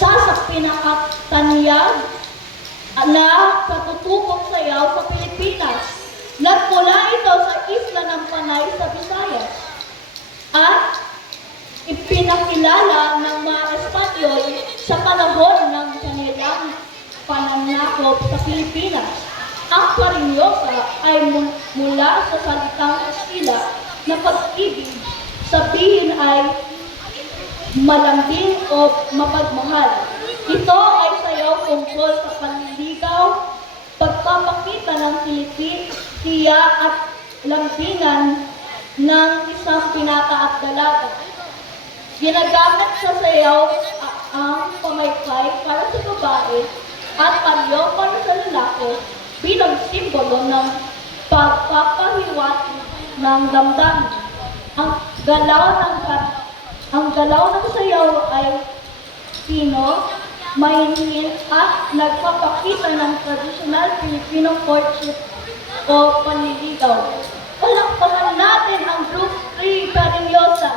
isa sa pinakatanyag na katutubong sayaw sa Pilipinas. Nagmula ito sa isla ng Panay sa Visayas at ipinakilala ng mga Espanyol sa panahon ng kanilang pananakop sa Pilipinas. Ang Parilyosa ay mula sa salitang Kastila na pag-ibig, sabihin ay malambing o mapagmahal. Ito ay sayaw tungkol sa panliligaw, pagpapakita ng siya at lambingan ng isang pinaka at dalaga. Ginagamit sa sayaw ang pamaypay para sa babae at palyo para sa lalaki bilang simbolo ng pagpapahiwatig ng damdamin. Ang galaw ng sayaw ay Pino, mahingin at nagpapakita ng traditional Filipino courtship o panliligaw. Palakpakan natin ang Group 3 Parilyosa.